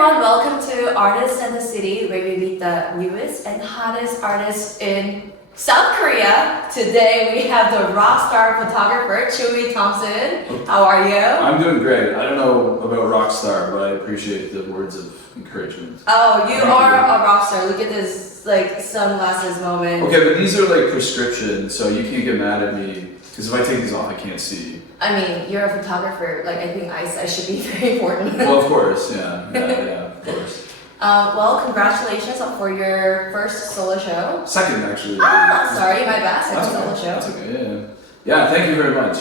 everyone, welcome to Artists and the City, where we meet the newest and hottest artists in South Korea. Today we have the rockstar photographer, Chewy Thomson. How are you? I'm doing great. I don't know about rockstar, but I appreciate the words of encouragement. Oh, you are a rockstar. Look at this, like, sunglasses moment. Okay, but these are like prescription, so you can't get mad at me, because if I take these off, I can't see. I mean, you're a photographer. Like, I think eyesight should be very important. Well, of course, yeah, of course. Well, congratulations for your first solo show. Second, actually. Sorry, my bad. Second solo That's show. That's okay, yeah. Yeah, thank you very much.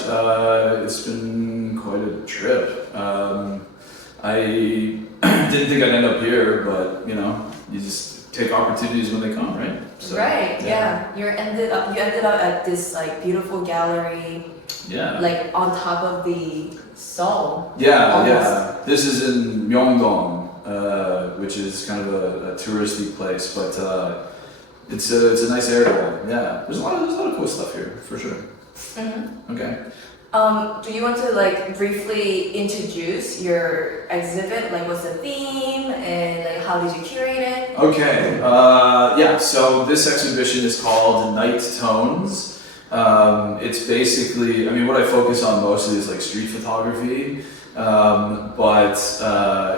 It's been quite a trip. I didn't think I'd end up here, but, you know, you just take opportunities when they come, right? So, right, yeah. You ended up at this, like, beautiful gallery. Yeah. Like on top of the Seoul. Yeah, almost. yeah. This is in Myeongdong, which is kind of a touristy place, but it's a nice area. Yeah, there's a lot of cool stuff here for sure. Mm-hmm. Okay. Do you want to like briefly introduce your exhibit? Like, what's the theme and like how did you curate it? Okay. Yeah. So this exhibition is called Night Tones. It's basically, I mean, what I focus on mostly is like street photography, but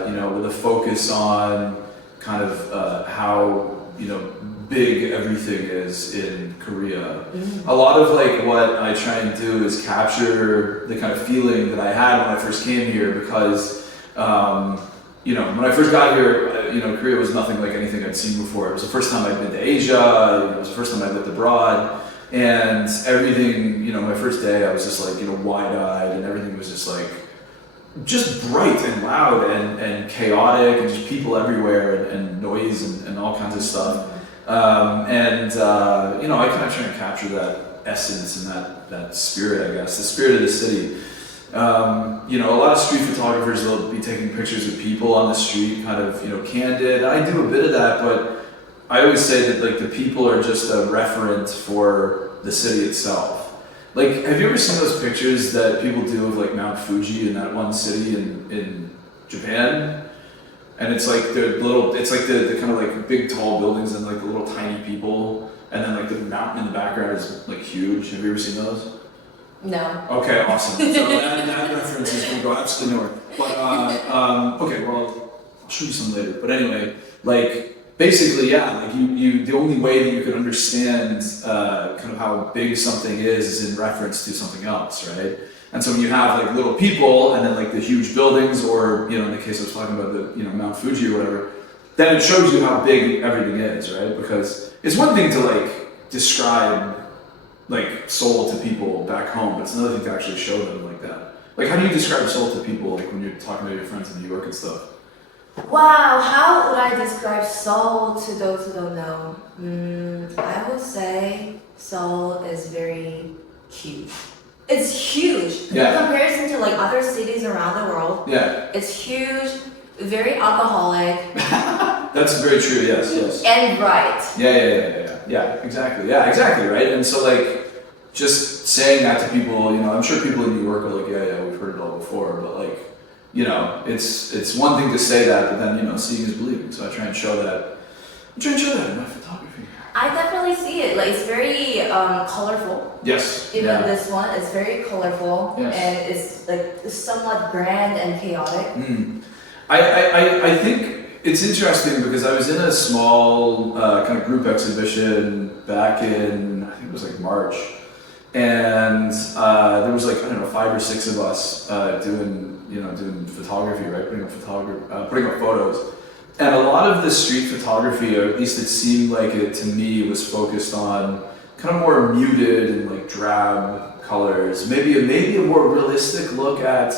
you know, with a focus on kind of how, you know, big everything is in Korea. Mm-hmm. A lot of like what I try and do is capture the kind of feeling that I had when I first came here, because you know, when I first got here, you know, Korea was nothing like anything I'd seen before. It was the first time I'd been to Asia. It was the first time I'd lived abroad. And everything, you know, my first day, I was just like, you know, wide-eyed, and everything was just like, just bright and loud and chaotic, and just people everywhere, and noise and all kinds of stuff. You know, I kind of try to capture that essence and that spirit, I guess, the spirit of the city. You know, a lot of street photographers will be taking pictures of people on the street, kind of, you know, candid. I do a bit of that, but I always say that like the people are just a reference for the city itself. Like, have you ever seen those pictures that people do of like Mount Fuji in that one city in Japan? And it's like the kind of like big tall buildings and like the little tiny people, and then like the mountain in the background is like huge. Have you ever seen those? No. Okay, awesome. So that reference is gonna go absolutely nowhere. But okay, well, I'll show you some later. But anyway, like, basically, yeah, like you the only way that you can understand kind of how big something is in reference to something else, right? And so when you have like little people and then like the huge buildings, or, you know, in the case I was talking about, the, you know, Mount Fuji or whatever, then it shows you how big everything is, right? Because it's one thing to like describe like Seoul to people back home, but it's another thing to actually show them like that. Like, how do you describe Seoul to people, like when you're talking to your friends in New York and stuff? Wow, how would I describe Seoul to those who don't know? I would say Seoul is very huge. It's huge. Yeah. In comparison to like other cities around the world. Yeah. It's huge, very alcoholic. That's very true, yes. And bright. Yeah, exactly, right? And so like, just saying that to people, you know, I'm sure people in New York are like, yeah, we've heard it all before, but like, you know, it's one thing to say that, but then, you know, seeing is believing. So I try and show that. In my photography. I definitely see it. Like, it's very colorful. Yes. Even this one is very colorful, yes. And it's like somewhat grand and chaotic. I think it's interesting because I was in a small kind of group exhibition back in, I think it was like March, and there was like, I don't know, 5 or 6 of us doing photography, right? Putting up photos. And a lot of the street photography, or at least it seemed like it to me, was focused on kind of more muted and like drab colors. Maybe a more realistic look at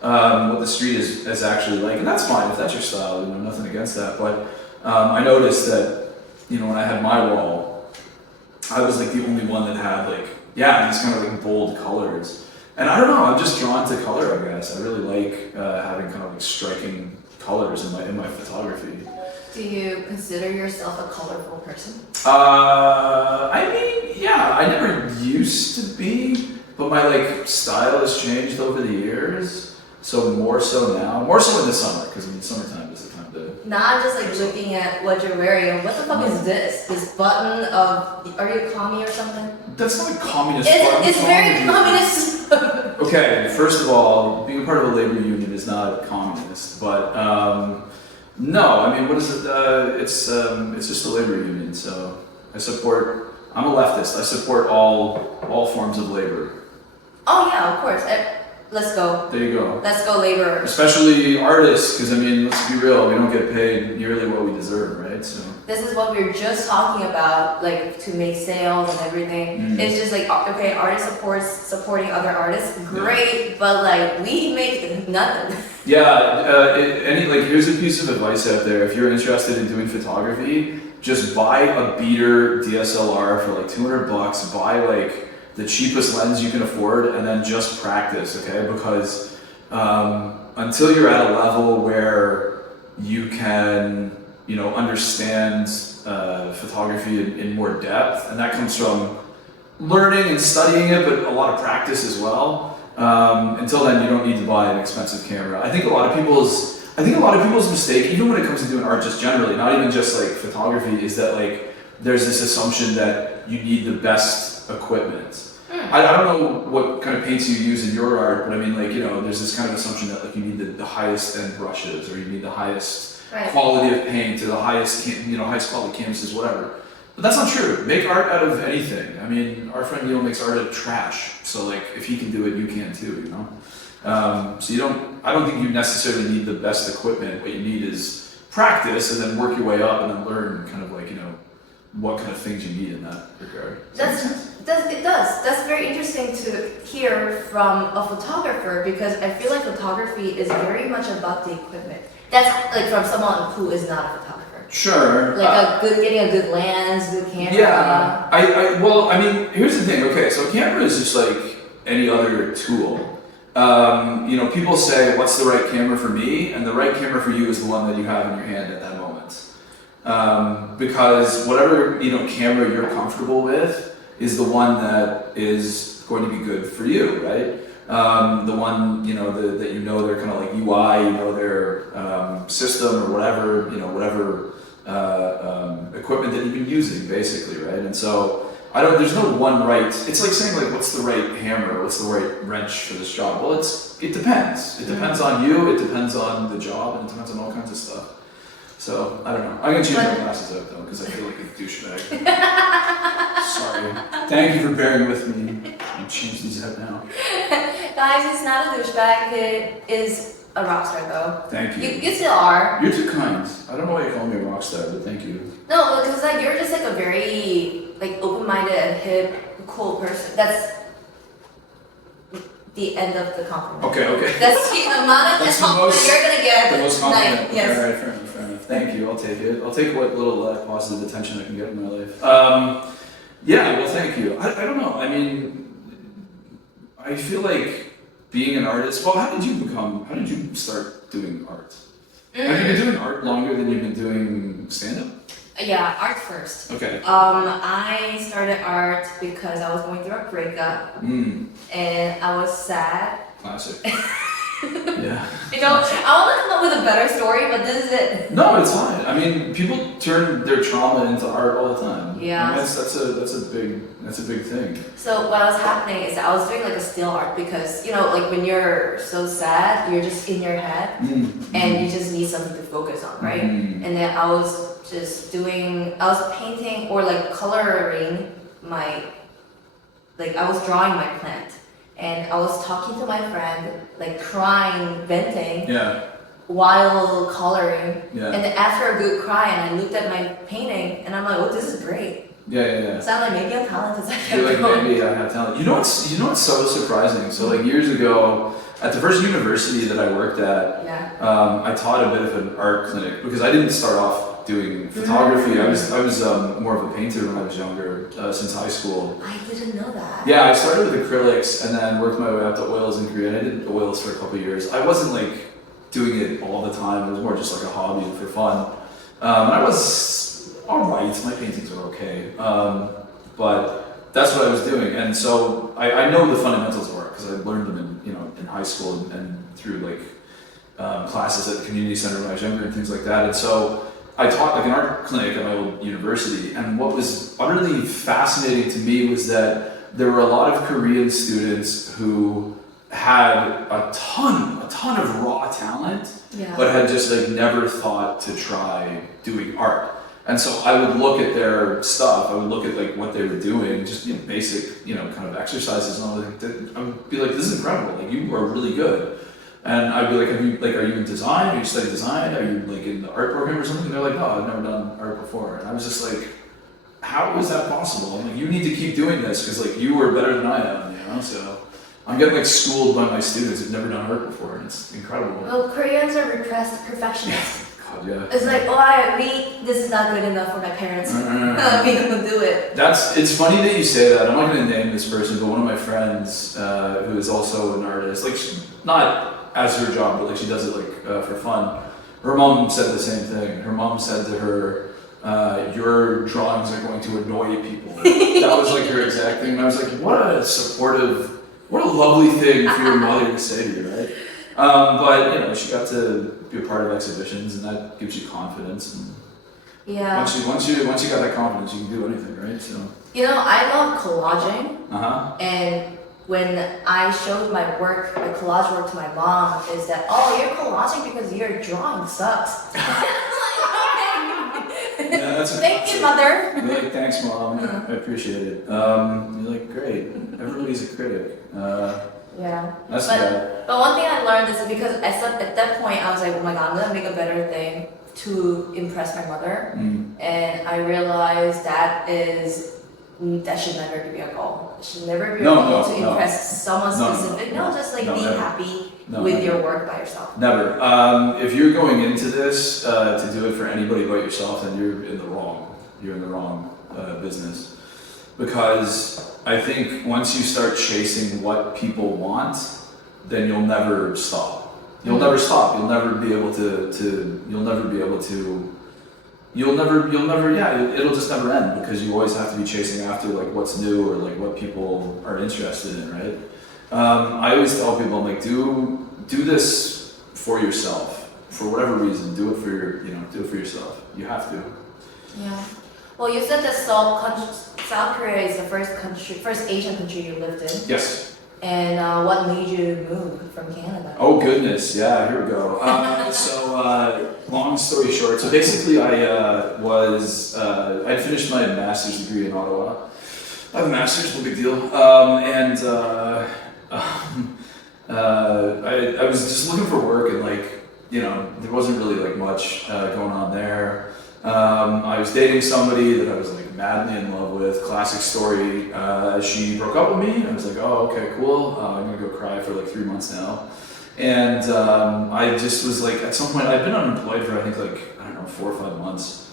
what the street is actually like. And that's fine if that's your style, you know, nothing against that. But I noticed that, you know, when I had my wall, I was like the only one that had like, yeah, these kind of like bold colors. And I don't know, I'm just drawn to color, I guess. I really like having kind of like striking colors in my photography. Do you consider yourself a colorful person? I mean, yeah, I never used to be, but my like style has changed over the years. So more so now, more so in the summer, because in the summertime is the time to not just like looking at what you're wearing. What the fuck is this? This button of, are you a commie or something? That's not a communist button. It's very communist. Okay, first of all, being a part of a labor union is not communist, but no, I mean, what is it? It's just a labor union. So I'm a leftist. I support all forms of labor. Oh yeah, of course. Let's go. There you go. Let's go, labor. Especially artists, because I mean, let's be real, we don't get paid nearly what we deserve, right? So This is what we were just talking about, like to make sales and everything. It's just like, okay, artist supporting other artists, great, but like we make nothing. yeah, here's a piece of advice out there. If you're interested in doing photography, just buy a beater DSLR for like $200. Buy like the cheapest lens you can afford, and then just practice, okay? Because until you're at a level where you can, understand photography in more depth, and that comes from learning and studying it, but a lot of practice as well. Until then, you don't need to buy an expensive camera. I think a lot of people's mistake, even when it comes to doing art, just generally, not even just like photography, is that like there's this assumption that you need the best equipment. I don't know what kind of paints you use in your art, but I mean, like, there's this kind of assumption that like you need the highest end brushes, or you need the highest quality of paint, or the highest quality canvases, whatever. But that's not true. Make art out of anything. I mean, our friend Neil makes art out of trash. So like, if he can do it, you can too. So I don't think you necessarily need the best equipment. What you need is practice, and then work your way up, and then learn kind of like, what kind of things you need in that regard. It does. That's very interesting to hear from a photographer, because I feel like photography is very much about the equipment. That's like from someone who is not a photographer. Sure. Like getting a good lens, good camera. Yeah. Well, I mean, here's the thing. Okay, so a camera is just like any other tool. People say, what's the right camera for me? And the right camera for you is the one that you have in your hand at that moment. Because whatever camera you're comfortable with is the one that is going to be good for you, right? The one that their kind of like UI, their system or whatever equipment that you've been using, basically, right? And so there's no one right. It's like saying like, what's the right hammer? What's the right wrench for this job? Well, it depends. It depends on you. It depends on the job, and it depends on all kinds of stuff. So, I don't know. I'm going to change my glasses out, though, because I feel like a douchebag. Sorry. Thank you for bearing with me. I'll change these out now. Guys, he's not a douchebag. He is a rock star, though. Thank you. You still are. You're too kind. I don't know why you call me a rock star, but thank you. No, because like you're just like a very like open-minded and hip, cool person. That's the end of the compliment. Okay. That's the amount of compliment you're gonna get. The most compliment. Like, yes. All right, fair enough. Thank you. I'll take it. I'll take what little positive attention I can get in my life. Yeah. Well, thank you. I don't know. I mean, I feel like being an artist. Well, how did you start doing art? Have you been doing art longer than you've been doing stand-up? Yeah, art first. Okay. I started art because I was going through a breakup, and I was sad. Classic. Yeah. I want to come up with a better story, but this is it. No, it's fine. I mean, people turn their trauma into art all the time. Yeah. I mean, that's a big thing. So what was happening is I was doing like a still art because like when you're so sad, you're just in your head, and you just need something to focus on, right? And then I was painting or like coloring I was drawing my plant. And I was talking to my friend, like crying, venting, while coloring. Yeah. And then after a good cry, and I looked at my painting, and I'm like, oh, this is great. Yeah. So I'm like, maybe I'm talented. You're like, maybe I have talent. You know what's so surprising? So like years ago, at the first university that I worked at, I taught a bit of an art clinic because I didn't start off doing photography. I was more of a painter when I was younger, since high school. I didn't know that. Yeah, I started with acrylics and then worked my way up to oils in Korea. And I did oils for a couple of years. I wasn't like doing it all the time. It was more just like a hobby for fun. And I was all right. My paintings were okay, but that's what I was doing. And so I know the fundamentals of art because I learned them in high school and through like classes at the community center when I was younger and things like that. And so I taught like an art clinic at my old university, and what was utterly fascinating to me was that there were a lot of Korean students who had a ton of raw talent, but had just like never thought to try doing art. And so I would look at their stuff, I would look at like what they were doing, just basic, kind of exercises and all that. I would be like, this is incredible, like you are really good. And I'd be like, are you in design? Are you studying design? Are you like in the art program or something? And they're like, no, I've never done art before. And I was just like, how is that possible? I'm like, you need to keep doing this because like you are better than I am, So I'm getting like schooled by my students who've never done art before, and it's incredible. Well, Koreans are repressed perfectionists. God, yeah. It's like, this is not good enough for my parents. We don't do it. It's funny that you say that. I'm not going to name this person, but one of my friends who is also an artist, like not as her job, but like she does it like for fun. Her mom said the same thing. Her mom said to her, your drawings are going to annoy people. That was like her exact thing. And I was like, what a lovely thing for your mother to say to you, right? But she got to be a part of exhibitions, and that gives you confidence. And once you got that confidence, you can do anything, right? So. I love collaging. And when I showed my collage work to my mom, is that you're collaging because your drawing sucks. Yeah, that's Thank you, mother. You're like, thanks, mom. I appreciate it. You're like, great. Everybody's a critic. That's bad. But one thing I learned is because at that point I was like, oh my god, I'm gonna make a better thing to impress my mother, and I realized that should never be a goal. It should never be a goal to impress someone specific. Just like be happy with your work by yourself. Never. If you're going into this to do it for anybody but yourself, then you're in the wrong. You're in the wrong business. Because I think once you start chasing what people want, then you'll never stop. You'll never stop. You'll never be able it'll just never end, because you always have to be chasing after like what's new or like what people are interested in, right? I always tell people, I'm like, do this for yourself, for whatever reason. Do it for yourself. You have to. Yeah. Well, you said that South Korea is the first Asian country you lived in. Yes. And what made you move from Canada? Oh goodness, yeah, here we go. Long story short, so basically I'd finished my master's degree in Ottawa. I have a master's, no big deal. I was just looking for work, and there wasn't really like much going on there. I was dating somebody that I was like madly in love with. Classic story. She broke up with me. I was like, oh, okay, cool. I'm gonna go cry for like 3 months now. And I just was like, at some point, I'd been unemployed for I think 4 or 5 months.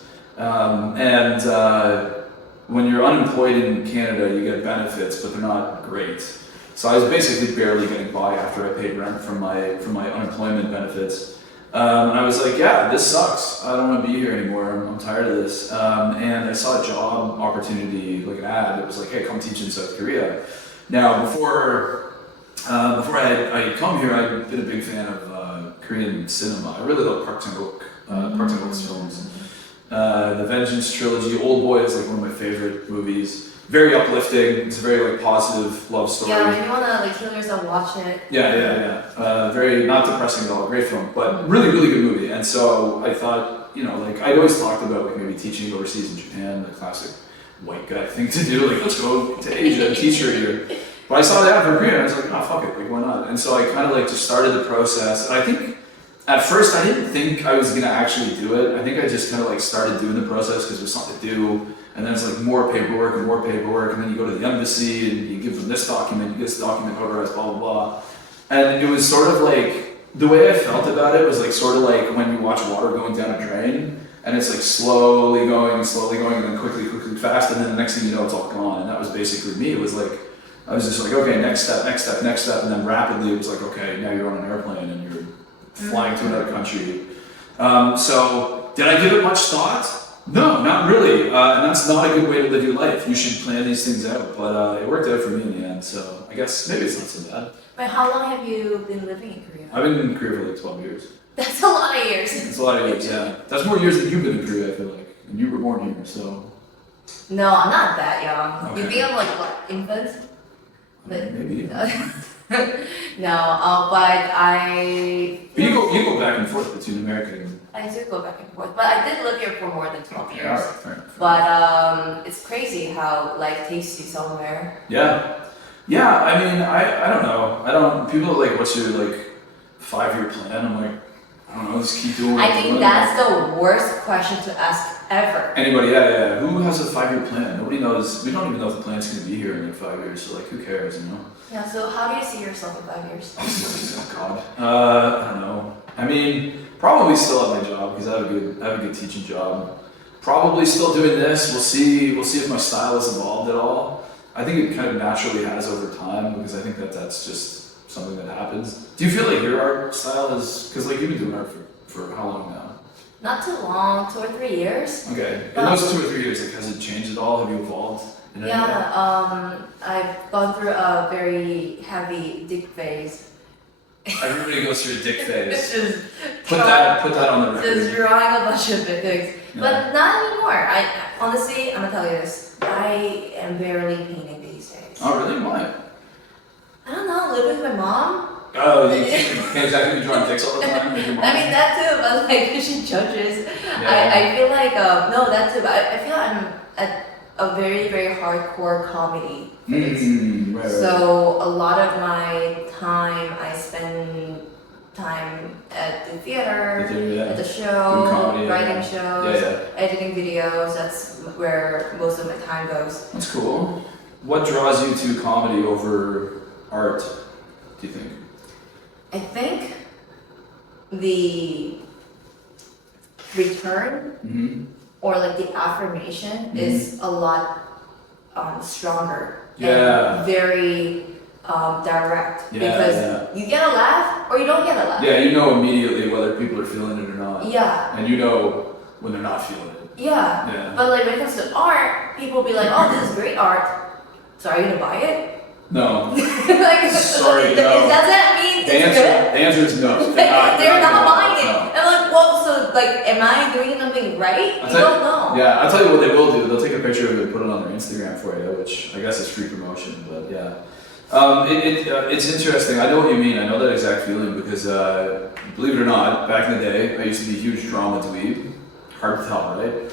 When you're unemployed in Canada, you get benefits, but they're not great. So I was basically barely getting by after I paid rent from my unemployment benefits. And I was like, yeah, this sucks. I don't want to be here anymore. I'm tired of this. And I saw a job opportunity, like an ad that was like, hey, come teach in South Korea. Now, before I come here, I've been a big fan of Korean cinema. I really love Park Chan-wook's films. The Vengeance trilogy, Old Boy is like one of my favorite movies. Very uplifting. It's a very like positive love story. Yeah, if you wanna like heal yourself, watch it. Yeah. Very not depressing at all. Great film, but really, really good movie. And so I thought, I'd always talked about like maybe teaching overseas in Japan, the classic white guy thing to do. Like, let's go to Asia and teach her here. But I saw that for Korea, and I was like, oh, fuck it, like, why not? And so I kind of like just started the process. And I think at first I didn't think I was gonna actually do it. I think I just kind of like started doing the process because there's something to do. And then it's like more paperwork, and then you go to the embassy and you give them this document, you get this document notarized, blah, blah, blah. And it was sort of like, the way I felt about it was like sort of like when you watch water going down a drain, and it's like slowly going, and then quickly, fast, and then the next thing you know, it's all gone. And that was basically me. It was like, I was just like, okay, next step, and then rapidly it was like, okay, now you're on an airplane and you're flying to another country. So did I give it much thought? No, not really, and that's not a good way to live your life. You should plan these things out, but it worked out for me in the end, so I guess maybe it's not so bad. But how long have you been living in Korea? I've been in Korea for like 12 years. That's a lot of years. It's a lot of years, yeah. That's more years than you've been in Korea, I feel like. And you were born here, so. No, I'm not that young. Okay. You think I'm like what, infant? But maybe. no, but I. But you go back and forth between America and. I do go back and forth, but I did live here for more than 12 years. Alright, fair enough. But it's crazy how life takes you somewhere. Yeah. Yeah, I mean, I don't know. People are like, what's your like 5-year plan? I'm like, I don't know, just keep doing what I think that's the worst question to ask ever. Anybody, yeah. Who has a 5-year plan? Nobody knows. We don't even know if the plan's gonna be here in like 5 years, so like, who cares, you know? Yeah, so how do you see yourself in 5 years? Oh God. I don't know. I mean, probably still at my job because I have a good teaching job. Probably still doing this. We'll see if my style has evolved at all. I think it kind of naturally has over time because I think that's just something that happens. Do you feel like your art style has, because like you've been doing art for how long now? Not too long, 2 or 3 years. Okay. In those 2 or 3 years, like, has it changed at all? Have you evolved? In any way? I've gone through a very heavy dick phase. Everybody goes through a dick phase. Just Put that on the record. Just drawing a bunch of pics. Yeah. But not anymore. I honestly, I'm gonna tell you this. I am barely painting these days. Oh really? Why? I don't know, living with my mom. Oh, you can't exactly be drawing dicks all the time with your mom? I mean that too, but like she judges. Yeah. I feel like no that too, but I feel I'm at a very, very hardcore comedy phase. Right. So a lot of my time I spend time at the theater, at the show, comedy, writing shows, Yeah. editing videos. That's where most of my time goes. That's cool. What draws you to comedy over art, do you think? I think the return Mm-hmm. or like the affirmation is a lot stronger Yeah. and very direct Yeah, because you get a laugh or you don't get a laugh. Yeah, you know immediately whether people are feeling it or not. Yeah. And you know when they're not feeling it. Yeah. Yeah. But like when it comes to art, people be like, "Oh, this is great art. So are you gonna buy it?" No. Like, Sorry, no. Does that mean The it's good? answer is no. They're not buying it. No. I'm like, well, so like, am I doing something right? You don't know. Yeah, I'll tell you what they will do. They'll take a picture of it and put it on their Instagram for you, which I guess is free promotion, but yeah. It's interesting. I know what you mean. I know that exact feeling because, believe it or not, back in the day, I used to be a huge drama dweeb. Hard to tell, right?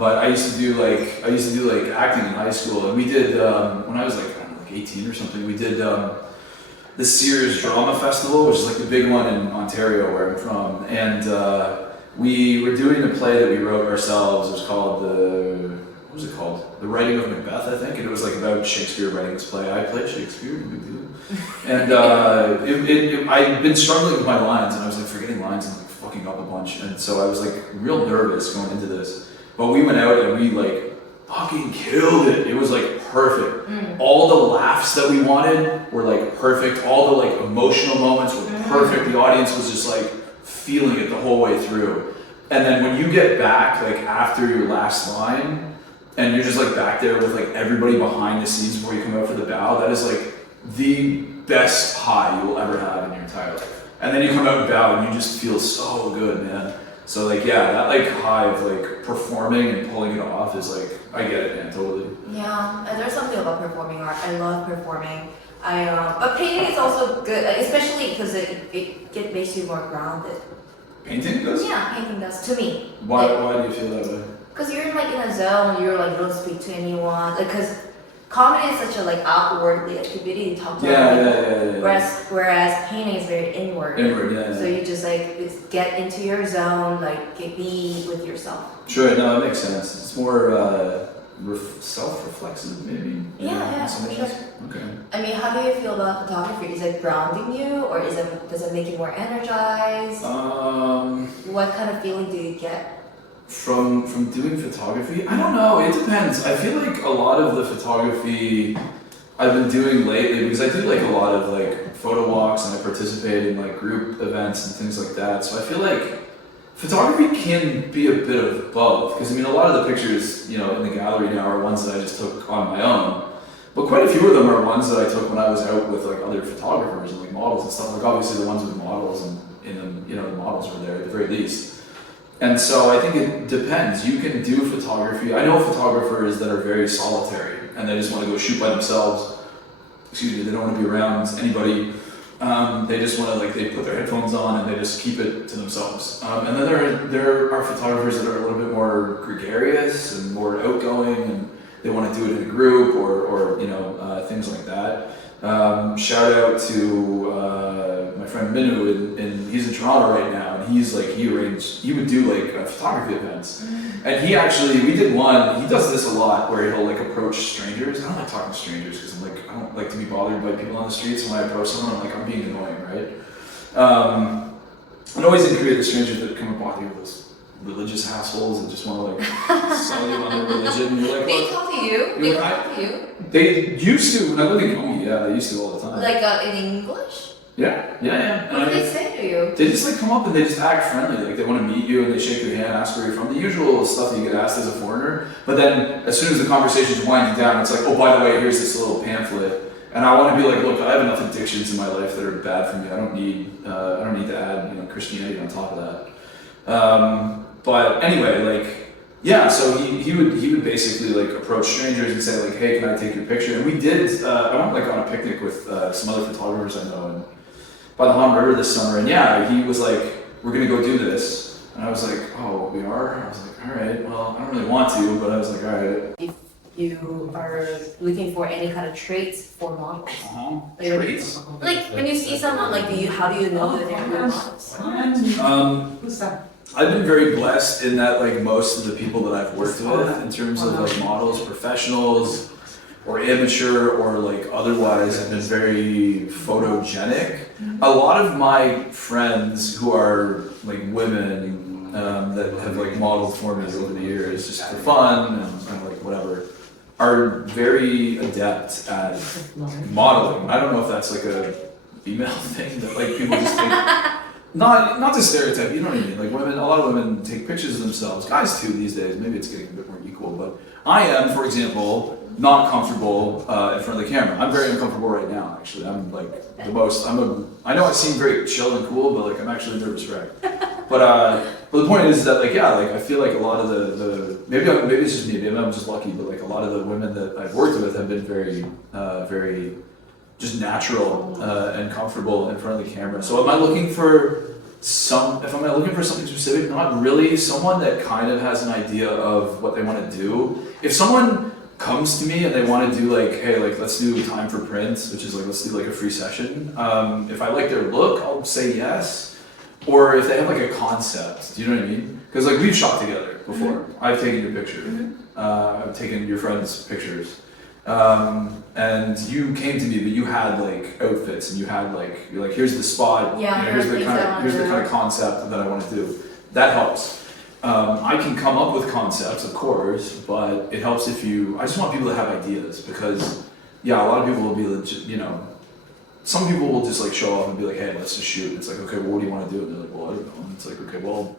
But I used to do like acting in high school, and we did when I was like 18 or something. We did the Sears Drama Festival, which is like the big one in Ontario, where I'm from, and we were doing a play that we wrote ourselves. It was called what was it called? The Writing of Macbeth, I think, and it was like about Shakespeare writing this play. I played Shakespeare, no big deal. And I'd been struggling with my lines, and I was like forgetting lines and like fucking up a bunch, and so I was like real nervous going into this. But we went out and we like fucking killed it. It was like perfect. All the laughs that we wanted were like perfect. All the like emotional moments were perfect. The audience was just like feeling it the whole way through. And then when you get back like after your last line and you're just like back there with like everybody behind the scenes before you come out for the bow, that is like the best high you will ever have in your entire life. And then you come out and bow and you just feel so good, man. So like yeah, that like high of like performing and pulling it off is like, I get it, man, totally. Yeah, and there's something about performing art. I love performing. But painting is also good, like, especially because it makes you more grounded. Painting does? Yeah, painting does to me. Why do you feel that way? Because you're like in a zone, you're like don't speak to anyone. Like, because comedy is such a like outwardly activity, you talk to people. Whereas painting is very inward. Inward, yeah. So you just like get into your zone, like be with yourself. Sure, no, that makes sense. It's more self-reflexive, maybe. Yeah, in some for ways. sure. Okay. I mean, how do you feel about photography? Is it grounding you, or does it make you more energized? What kind of feeling do you get? From doing photography? I don't know, it depends. I feel like a lot of the photography I've been doing lately, because I do like a lot of like photo walks and I participate in like group events and things like that. So I feel like photography can be a bit of both. Because I mean, a lot of the pictures, in the gallery now are ones that I just took on my own. But quite a few of them are ones that I took when I was out with like other photographers and like models and stuff. Like obviously the ones with models and in them, you know, the models were there at the very least. And so I think it depends. You can do photography. I know photographers that are very solitary and they just want to go shoot by themselves. Excuse me, they don't want to be around anybody. They just want to like, they put their headphones on and they just keep it to themselves. And then there are photographers that are a little bit more gregarious and more outgoing and they want to do it in a group or you know, things like that. Shout out to my friend Minu, and he's in Toronto right now, and he's like, he would do like photography events. And he actually, we did one, he does this a lot, where he'll like approach strangers. I don't like talking to strangers, because I'm like, I don't like to be bothered by people on the streets. When I approach someone, I'm like, I'm being annoying, right? And always in Korea, the strangers that come and bother you with those religious assholes that just want to like sell you on their religion. You're like, They talk to you? They talk to you? They used to, when I lived in Kobe, yeah, they used to all the time. Like in English? Yeah. What do they say to you? They just like come up and they just act friendly, like they want to meet you and they shake your hand, ask where you're from, the usual stuff that you get asked as a foreigner. But then as soon as the conversation's winding down, it's like, oh, by the way, here's this little pamphlet. And I want to be like, look, I have enough addictions in my life that are bad for me. I don't need to add, you know, Christianity on top of that. But anyway, like, yeah, so he would basically like approach strangers and say like, hey, can I take your picture? And we did, I went like on a picnic with some other photographers I know and by the Han River this summer, and yeah, he was like, we're gonna go do this. And I was like, oh, we are? I was like, all right, well, I don't really want to, but I was like, all right. If you are looking for any kind of traits for models. Traits? Like when you see someone, like how do you know that they're good models? Who's that? I've been very blessed in that like most of the people that I've worked with in terms of like models, professionals, or amateur or like otherwise have been very photogenic. A lot of my friends who are like women that have like modeled for me over the years just for fun and like whatever are very adept at modeling. I don't know if that's like a female thing that like people just think. Not to stereotype, you know what I mean? Like women, a lot of women take pictures of themselves. Guys too these days. Maybe it's getting a bit more equal, but I am, for example, not comfortable in front of the camera. I'm very uncomfortable right now. Actually, I'm like the most. I know I seem very chill and cool, but like I'm actually a nervous wreck. But the point is that like yeah, like I feel like a lot of the maybe it's just me. Maybe I'm just lucky, but like a lot of the women that I've worked with have been very just natural and comfortable in front of the camera. So am I looking for something specific? Not really. Someone that kind of has an idea of what they want to do. If someone comes to me and they want to do like, hey, like let's do time for print, which is like let's do like a free session. If I like their look, I'll say yes. Or if they have like a concept, do you know what I mean? Because like we've shot together before. I've taken your picture. I've taken your friends' pictures. And you came to me, but you had like outfits, and you had like you're like here's the spot, yeah, you know, here's the kind of concept that I want to do. That helps. I can come up with concepts, of course, but it helps if I just want people to have ideas because, yeah, a lot of people will be legit, you know, some people will just like show up and be like, hey, let's just shoot. It's like, okay, well, what do you want to do? And they're like, well, I don't know. And it's like, okay, well,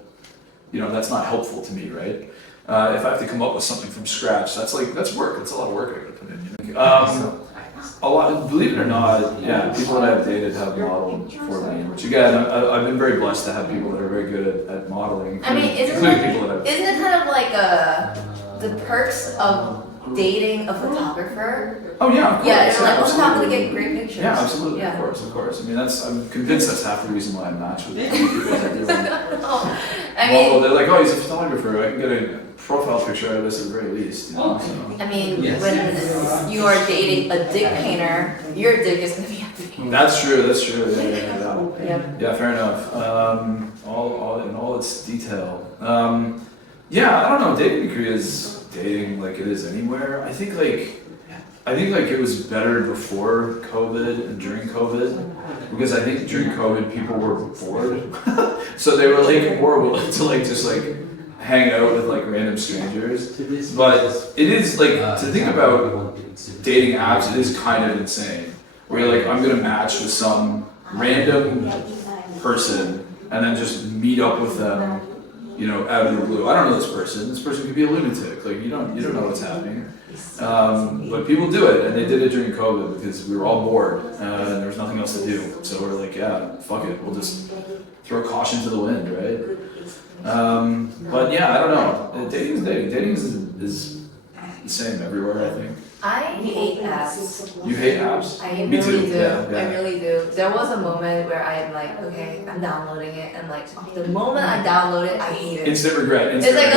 you know, that's not helpful to me, right? If I have to come up with something from scratch, that's work. That's a lot of work I gotta put in. You know? Believe it or not, yeah, people that I've dated have modeled for me, which again, I've been very blessed to have people that are very good at modeling. I mean, isn't it kind of like the perks of dating a photographer? Oh yeah, of course. Yeah, it's like, I'm not gonna get great pictures. Yeah, absolutely, yeah. Of course. I mean, I'm convinced that's half the reason why I match with people that do. Well, they're like, oh, he's a photographer. I can get a profile picture out of this at the very least. You know, so. I mean, when you are dating a dick painter, your dick is gonna be happy. That's true. Yeah, fair enough. All in all its detail. Yeah, I don't know. Dating in Korea is dating like it is anywhere. I think like it was better before COVID and during COVID because I think during COVID people were bored, so they were like more willing to like just like hang out with like random strangers. But it is like to think about dating apps. It is kind of insane. Where you're like, I'm gonna match with some random person and then just meet up with them out of the blue. I don't know this person. This person could be a lunatic. Like you don't know what's happening. But people do it, and they did it during COVID because we were all bored and there was nothing else to do. So we're like, yeah, fuck it. We'll just throw caution to the wind, right? But yeah, I don't know. Dating is dating. Dating is the same everywhere, I think. I hate apps. You hate apps? I Me really too. do. Yeah, yeah. I really do. There was a moment where I'm like, okay, I'm downloading it, and like the moment I download it, I hate it. Instant regret. It's like,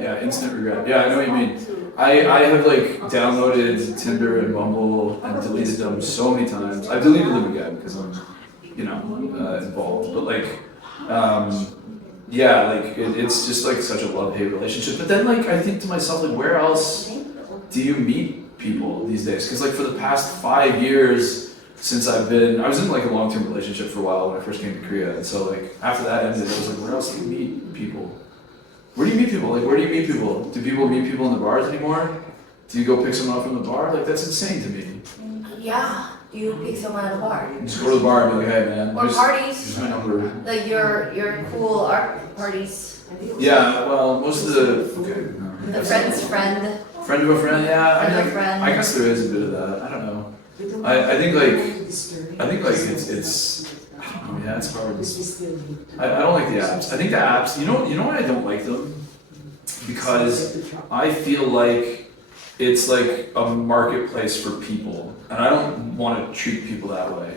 Yeah. Instant regret. Yeah, I know what you mean. I have like downloaded Tinder and Bumble and deleted them so many times. I've deleted them again because I'm, involved. But like, yeah, like it's just like such a love-hate relationship. But then like I think to myself, like, where else do you meet people these days? Because like for the past 5 years since I was in like a long-term relationship for a while when I first came to Korea, and so like after that ended, I was like, where else do you meet people? Where do you meet people? Like, where do you meet people? Do people meet people in the bars anymore? Do you go pick someone up from the bar? Like, that's insane to me. Yeah, you pick someone at a bar. You just go to the bar and be like, hey man, Or parties. here's my number. Like your cool art parties. Yeah, well, most of The friend's friend. Friend of a friend, yeah. Friend of a friend. I guess there is a bit of that. I don't know. I think it's I don't know, yeah, it's hard. I don't like the apps. I think the apps, you know why I don't like them? Because I feel like it's like a marketplace for people, and I don't want to treat people that way.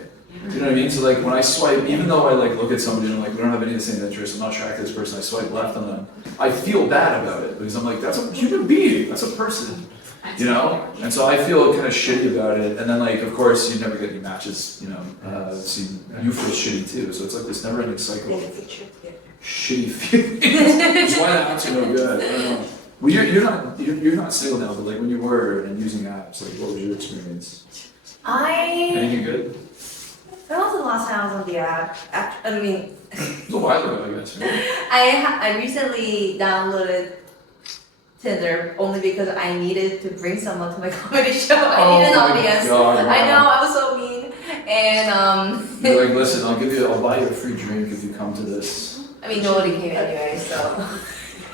You know what I mean? So like when I swipe, even though I like look at somebody and I'm like, we don't have any of the same interests, I'm not attracted to this person, I swipe left on them, I feel bad about it because I'm like, that's a human being, that's a person, And so I feel kind of shitty about it, and then like, of course, you never get any matches, so you feel shitty too. So it's like this never-ending cycle of shitty feelings. That's why the apps are no good. I don't know. Well, you're not single now, but like when you were and using apps, like what was your experience? Anything good? When was the last time I was on the app? I mean, It was a while ago, I guess. Right? I recently downloaded Tinder only because I needed to bring someone to my comedy show. I need an audience. God, I know, I was so mean. And You're like, listen, I'll buy you a free drink if you come to this. I mean, nobody came anyway, so.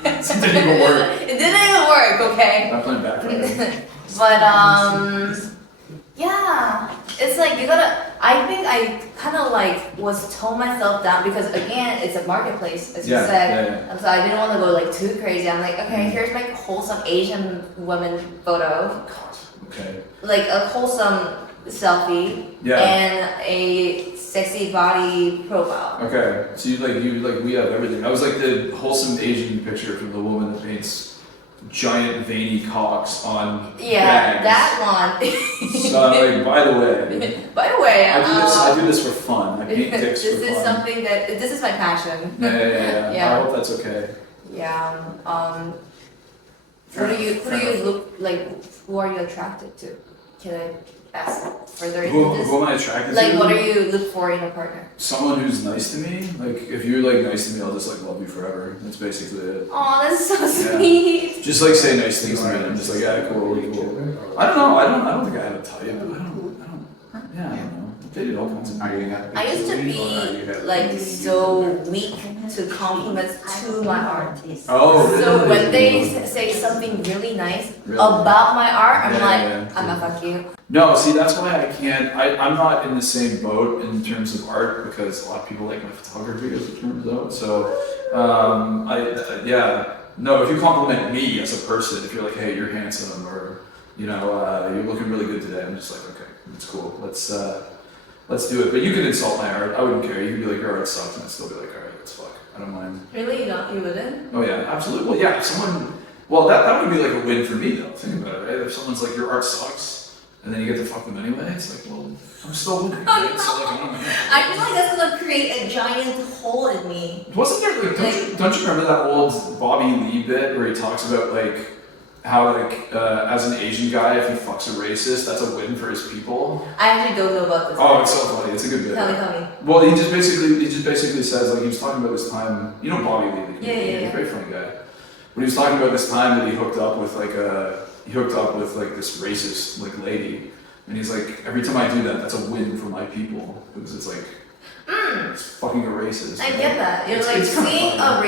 It didn't even work. It didn't even work, okay? I'm playing backfire. But yeah, it's like I think I kind of like was tone myself down because again, it's a marketplace, as you said. Yeah. And so I didn't want to go like too crazy. I'm like, okay, here's my wholesome Asian woman photo. Okay. Like a wholesome selfie and a sexy body profile. Okay. So we have everything. I was like the wholesome Asian picture from the woman that paints giant veiny cocks on bags. That one. So I'm like, by the way, I do this for fun. I paint dicks for fun. This is something this is my passion. Yeah. I hope that's okay. Yeah. Who do you look like? Who are you attracted to? Can I ask further into this? Who am I attracted to? Like, what do you look for in a partner? Someone who's nice to me. Like, if you're like nice to me, I'll just like love you forever. That's basically it. Oh, that's so sweet. Just like say nice things to me. I'm just like, yeah, cool. I don't know. I don't think I have a type. I don't know. I've dated all kinds of people. I used to be like so weak to compliments to my art. Oh, really? So when they say something really nice about my art, I'm like, I'm not fuck you. No, see, that's why I can't. I'm not in the same boat in terms of art because a lot of people like my photography, as it turns out. So, no, if you compliment me as a person, if you're like, hey, you're handsome, or you're looking really good today, I'm just like, okay, it's cool. Let's do it. But you can insult my art. I wouldn't care. You could be like, your art sucks, and I'd still be like, all right, let's fuck. I don't mind. Really, you wouldn't? Oh yeah, absolutely. Well, yeah, if someone. Well, that would be like a win for me though. Think about it, right? If someone's like, your art sucks, and then you get to fuck them anyway, it's like, well, I'm still winning, right? So like, I feel like that's gonna create a giant hole in me. Wasn't there like, don't you remember that old Bobby Lee bit where he talks about like how like as an Asian guy, if he fucks a racist, that's a win for his people. I actually don't know about this. Oh, it's so funny. It's a good bit. Tell me. Well, he just basically says like he was talking about this time. You know Bobby Lee, the comedian, Yeah. He's a very funny guy. But he was talking about this time that he hooked up with like this racist like lady, and he's like, every time I do that, that's a win for my people because it's like it's fucking a racist. I get that. You're like it's seeing a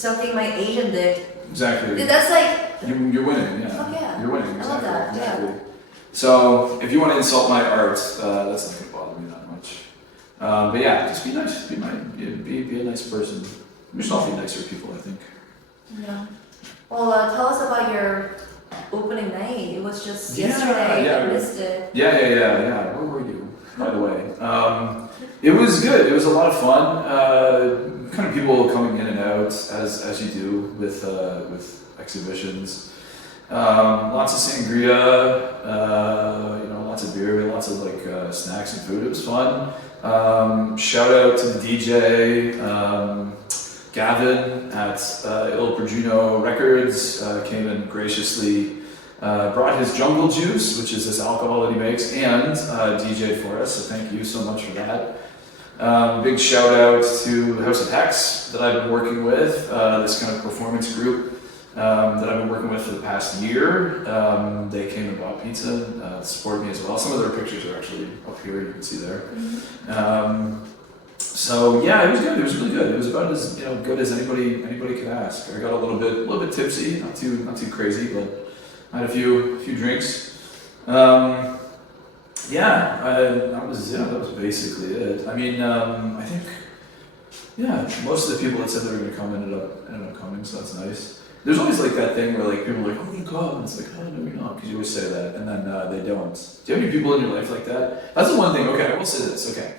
sucking my Asian dick. Exactly. That's like, You're winning, yeah. Oh, yeah. You're winning, I love exactly. that, yeah. Exactly. So, if you want to insult my art, that's not going to bother me that much. But yeah, just be nice. Be a nice person. We should all be nicer people, I think. yeah. Well, tell us about your opening night. It was just Yeah, yesterday. yeah. I missed it. Yeah. Where were you, by the way? It was good. It was a lot of fun. Kind of people coming in and out as you do with exhibitions. Lots of sangria, lots of beer, lots of like snacks and food. It was fun. Shout out to the DJ, Gavin at Il Perjuno Records, came and graciously brought his Jungle Juice, which is this alcohol that he makes, and DJ'd for us, so thank you so much for that. Big shout out to House of Hex that I've been working with, this kind of performance group that I've been working with for the past year. They came and bought pizza, supported me as well. Some of their pictures are actually up here, you can see there. So yeah, it was good. It was really good. It was about as good as anybody could ask. I got a little bit tipsy, not too crazy, but I had a few drinks. That was basically it. I mean, I think most of the people that said they were going to come ended up coming, so that's nice. There's always like that thing where like people are like, oh, you come, and it's like, oh, no, you're not, because you always say that, and then they don't. Do you have any people in your life like that? That's the one thing. Okay, I will say this. Okay,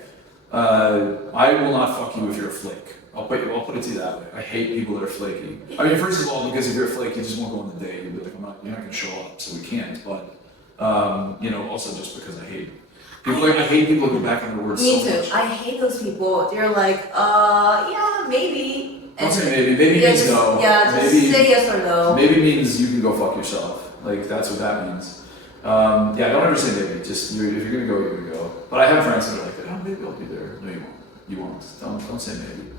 I will not fuck you if you're a flake. I'll put it to you that way. I hate people that are flaky. I mean, first of all, because if you're a flake, you just won't go on the date. You'll be like, you're not going to show up, so we can't. But also just because I hate people. I hate people who go back on their words Me so too. much. I hate those people. They're like, yeah, maybe. Don't say maybe. Maybe means no. Yeah, just maybe, say yes or no. Maybe means you can go fuck yourself. Like, that's what that means. Don't ever say maybe. Just, if you're gonna go, you're gonna go. But I have friends that are like, oh, maybe I'll be there. No, you won't. You won't. Don't say maybe.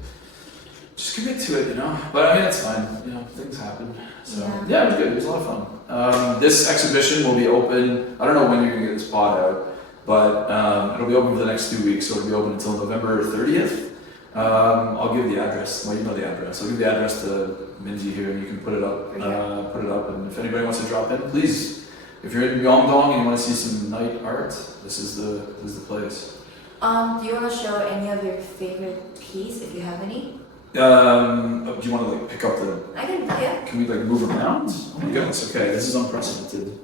Just commit to it, But I mean, it's fine. Things happen. So, yeah, it was good. It was a lot of fun. This exhibition will be open. I don't know when you're gonna get this pod out, but it'll be open for the next 2 weeks. So it'll be open until November 30th. I'll give the address. Well, you know the address. I'll give the address to Minji here, and you can put it up. And if anybody wants to drop in, please. If you're in Myeongdong and you want to see some night art, this is the place. Do you want to show any of your favorite piece if you have any? Do you want to like pick up the? I can. Yeah. Can we like move around? Oh my goodness. Okay, this is unprecedented.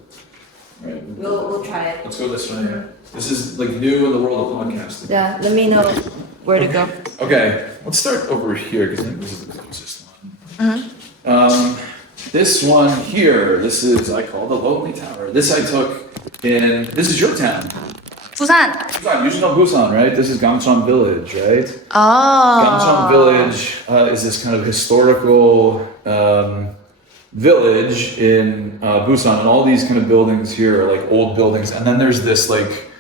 All right. We'll try it. Let's go this way. This is like new in the world of podcasting. Yeah. Let me know where to go. Okay, let's start over here because I think this is the closest one. This one here, I call the Lonely Tower. This I took this is your town. Busan. Busan, you should know Busan, right? This is Gamcheon Village, right? Oh. Gamcheon Village is this kind of historical village in Busan, and all these kind of buildings here are like old buildings, and then there's this like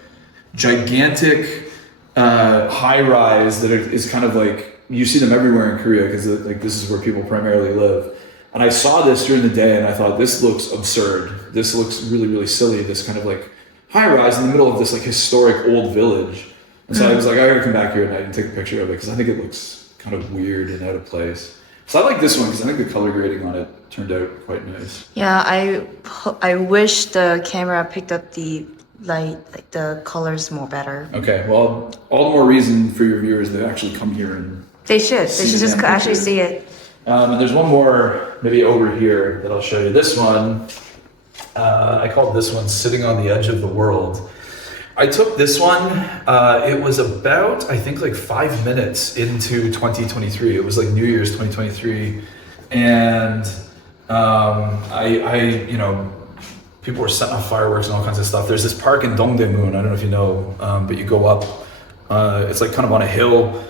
gigantic high rise that is kind of like, you see them everywhere in Korea because like this is where people primarily live. And I saw this during the day and I thought, this looks absurd. This looks really, really silly. This kind of like high rise in the middle of this like historic old village. And so I was like, I gotta come back here at night and take a picture of it because I think it looks kind of weird and out of place. So I like this one because I think the color grading on it turned out quite nice. Yeah, I wish the camera picked up the light, like the colors more better. Okay, well, all the more reason for your viewers to actually come here and They should just actually see it. And there's one more, maybe over here, that I'll show you. This one, I called this one Sitting on the Edge of the World. I took this one, it was about, I think like 5 minutes into 2023. It was like New Year's 2023. And people were setting off fireworks and all kinds of stuff. There's this park in Dongdaemun, I don't know if you know, but you go up, it's like kind of on a hill.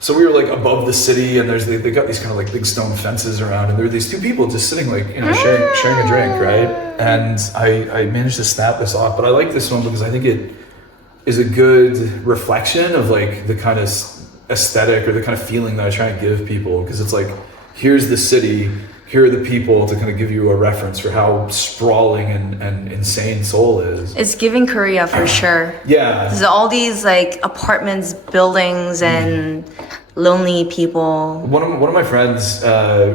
So we were like above the city, and they got these kind of like big stone fences around, and there were these two people just sitting like, sharing a drink, right? And I managed to snap this off, but I like this one because I think it is a good reflection of like the kind of aesthetic or the kind of feeling that I try and give people, because it's like, here's the city, here are the people, to kind of give you a reference for how sprawling and insane Seoul is. It's giving Korea for sure. Yeah. There's all these like apartments, buildings, and lonely people. One of my friends,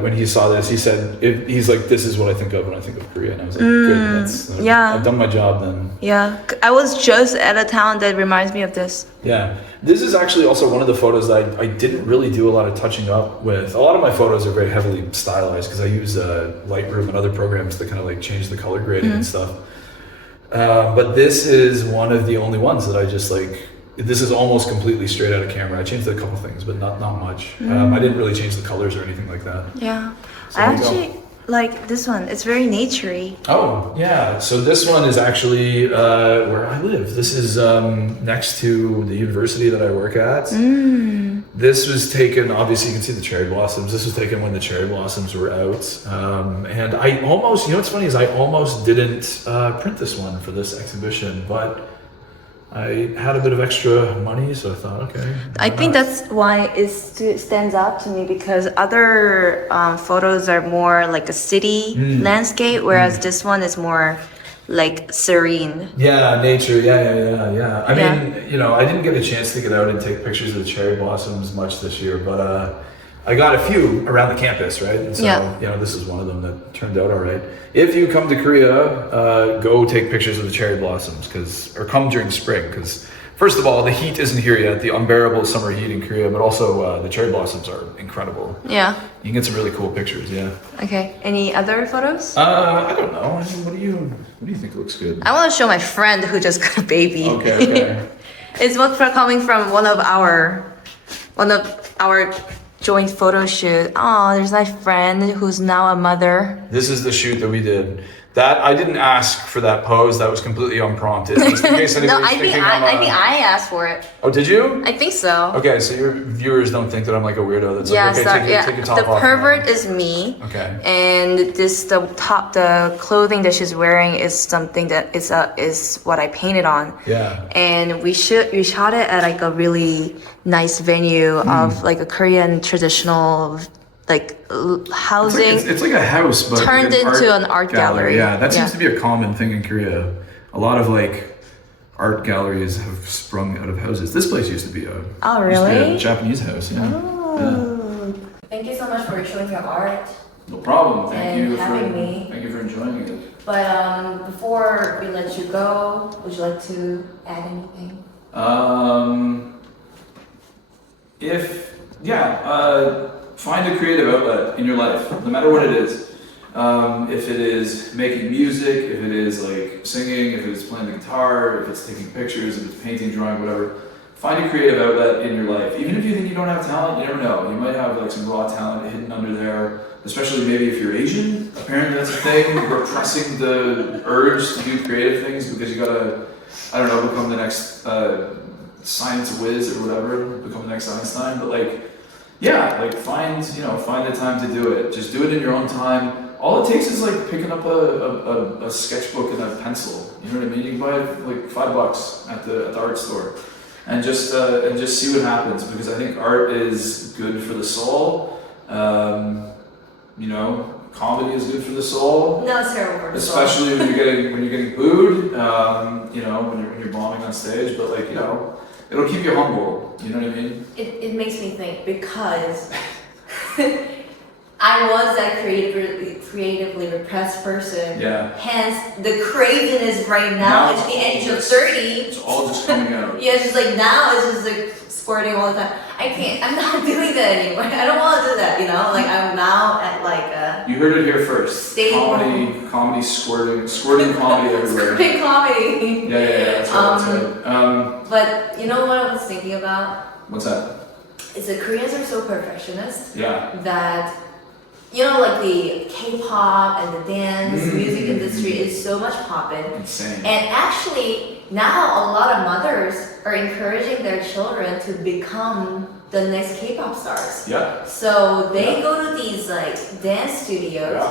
when he saw this, he said, he's like, this is what I think of when I think of Korea. And I was like, good, yeah. I've done my job then. Yeah, I was just at a town that reminds me of this. Yeah, this is actually also one of the photos that I didn't really do a lot of touching up with. A lot of my photos are very heavily stylized because I use Lightroom and other programs to kind of like change the color grading and stuff. But this is one of the only ones that I just like. This is almost completely straight out of camera. I changed a couple things, but not much. I didn't really change the colors or anything like that. Yeah, So I actually like this one. It's very naturey. Oh, yeah. So this one is actually where I live. This is next to the university that I work at. This was taken, obviously you can see the cherry blossoms. This was taken when the cherry blossoms were out. And I almost, you know what's funny is I almost didn't print this one for this exhibition, but I had a bit of extra money, so I thought, okay. I think that's why it stands out to me because other photos are more like a city landscape, whereas this one is more like serene. Yeah, nature. Yeah. I mean, you know, I didn't get a chance to get out and take pictures of the cherry blossoms much this year, but I got a few around the campus, right? And so, you know, this is one of them that turned out all right. If you come to Korea, go take pictures of the cherry blossoms, or come during spring, because first of all, the heat isn't here yet, the unbearable summer heat in Korea, but also the cherry blossoms are incredible. Yeah. You can get some really cool pictures, yeah. Okay. Any other photos? I don't know. I mean, what do you think looks good? I want to show my friend who just got a baby. Okay. It's what coming from one of our joint photo shoot. Oh, there's my friend who's now a mother. This is the shoot that we did. That I didn't ask for that pose. That was completely unprompted. Just in case No, anybody's I think thinking I asked for it. Oh, did you? I think so. Okay, so your viewers don't think that I'm like a weirdo. That's Yeah, like, okay, take your top the off. pervert is me. Okay. And the clothing that she's wearing is something that is what I painted on. Yeah. And we shot it at like a really nice venue of like a Korean traditional like housing. It's like a house, but turned like into an art gallery. Yeah, that seems to be a common thing in Korea. A lot of like art galleries have sprung out of houses. This place used to be a Japanese house. Yeah. Oh. Thank you so much for showing your art. No problem. Thank you for enjoying it. But before we let you go, would you like to add anything? Find a creative outlet in your life, no matter what it is. If it is making music, if it is like singing, if it is playing the guitar, if it's taking pictures, if it's painting, drawing, whatever. Find a creative outlet in your life. Even if you think you don't have talent, you never know. You might have like some raw talent hidden under there, especially maybe if you're Asian. Apparently that's a thing, repressing the urge to do creative things because you gotta, I don't know, become the next science whiz or whatever, become the next Einstein, but like, yeah, like find the time to do it. Just do it in your own time. All it takes is like picking up a sketchbook and a pencil. You know what I mean? You can buy it like $5 at the art store, and just see what happens. Because I think art is good for the soul. You know, comedy is good for the soul. No, it's terrible for the soul. Especially when you're getting booed. You know, when you're bombing on stage. But like, you know, it'll keep you humble. You know what I mean? It makes me think because I was that creatively repressed person. Yeah. Hence the craziness right now at the age of 30. It's all just coming out. Yeah, it's just like now it's just like squirting all the time. I'm not doing that anymore. I don't want to do that, you know? Like I'm now at like a You heard it here first. Comedy squirting comedy everywhere. squirting comedy. Yeah, that's right. But you know what I was thinking about? What's that? Is that Koreans are so perfectionist Yeah. that you know, like the K-pop and the dance music industry is so much poppin'. Insane. And actually, now a lot of mothers are encouraging their children to become the next K-pop stars. Yeah. So they go to these like dance studios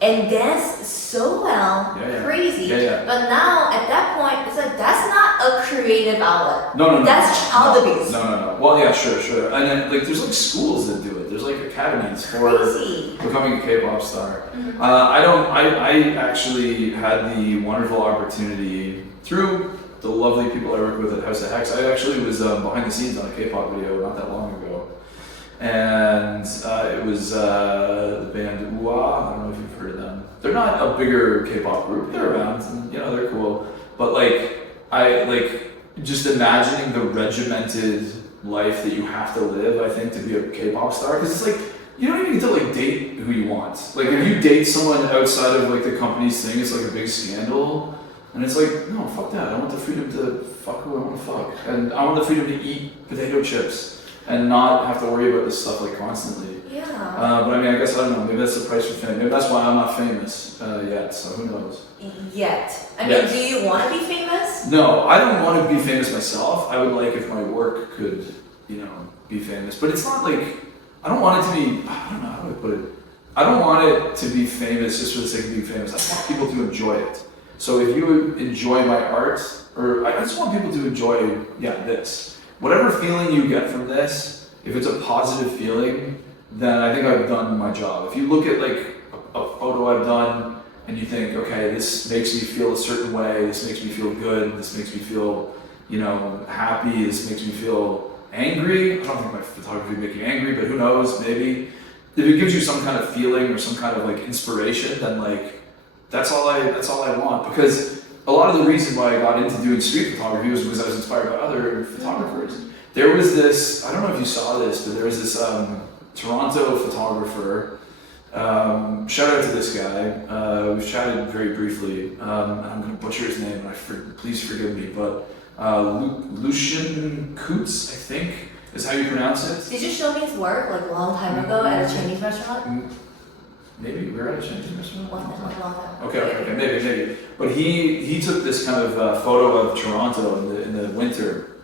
and dance so well, crazy. Yeah. But now at that point, it's like that's not a creative outlet. No. That's child abuse. No. Well, yeah, sure. And then like there's like schools that do it. There's like academies for becoming a K-pop star. I actually had the wonderful opportunity through the lovely people I work with at House of Hex. I actually was behind the scenes on a K-pop video not that long ago. and it was the band Ua. I don't know if you've heard of them. They're not a bigger K-pop group. They're around, and you know they're cool. But I just imagining the regimented life that you have to live. I think to be a K-pop star, because it's like you don't even get to like date who you want. Like if you date someone outside of like the company's thing, it's like a big scandal. And it's like, no, fuck that. I want the freedom to fuck who I want to fuck. And I want the freedom to eat potato chips and not have to worry about this stuff like constantly. Yeah. But I mean, I guess, I don't know, maybe that's the price for fame. Maybe that's why I'm not famous yet, so who knows. Yet. I mean, Yes. do you want to be famous? No, I don't want to be famous myself. I would like if my work could, you know, be famous. But it's not like, I don't want it to be, I don't know how to put it. I don't want it to be famous just for the sake of being famous. I just want people to enjoy it. So if you enjoy my art, or I just want people to enjoy, this. Whatever feeling you get from this, if it's a positive feeling, then I think I've done my job. If you look at like a photo I've done and you think, okay, this makes me feel a certain way, this makes me feel good, this makes me feel, you know, happy, this makes me feel angry. I don't think my photography would make you angry, but who knows, maybe. If it gives you some kind of feeling or some kind of like inspiration, then like, that's all I want, because a lot of the reason why I got into doing street photography was because I was inspired by other photographers. There was this, I don't know if you saw this, but there was this Toronto photographer. Shout out to this guy. We've chatted very briefly. I'm going to butcher his name, and please forgive me, but Lucian Coots, I think, is how you pronounce it. Did you show me his work like a long time ago at a Chinese restaurant? Maybe we were at a Chinese restaurant. Long time. Okay, maybe. But he took this kind of photo of Toronto in the winter,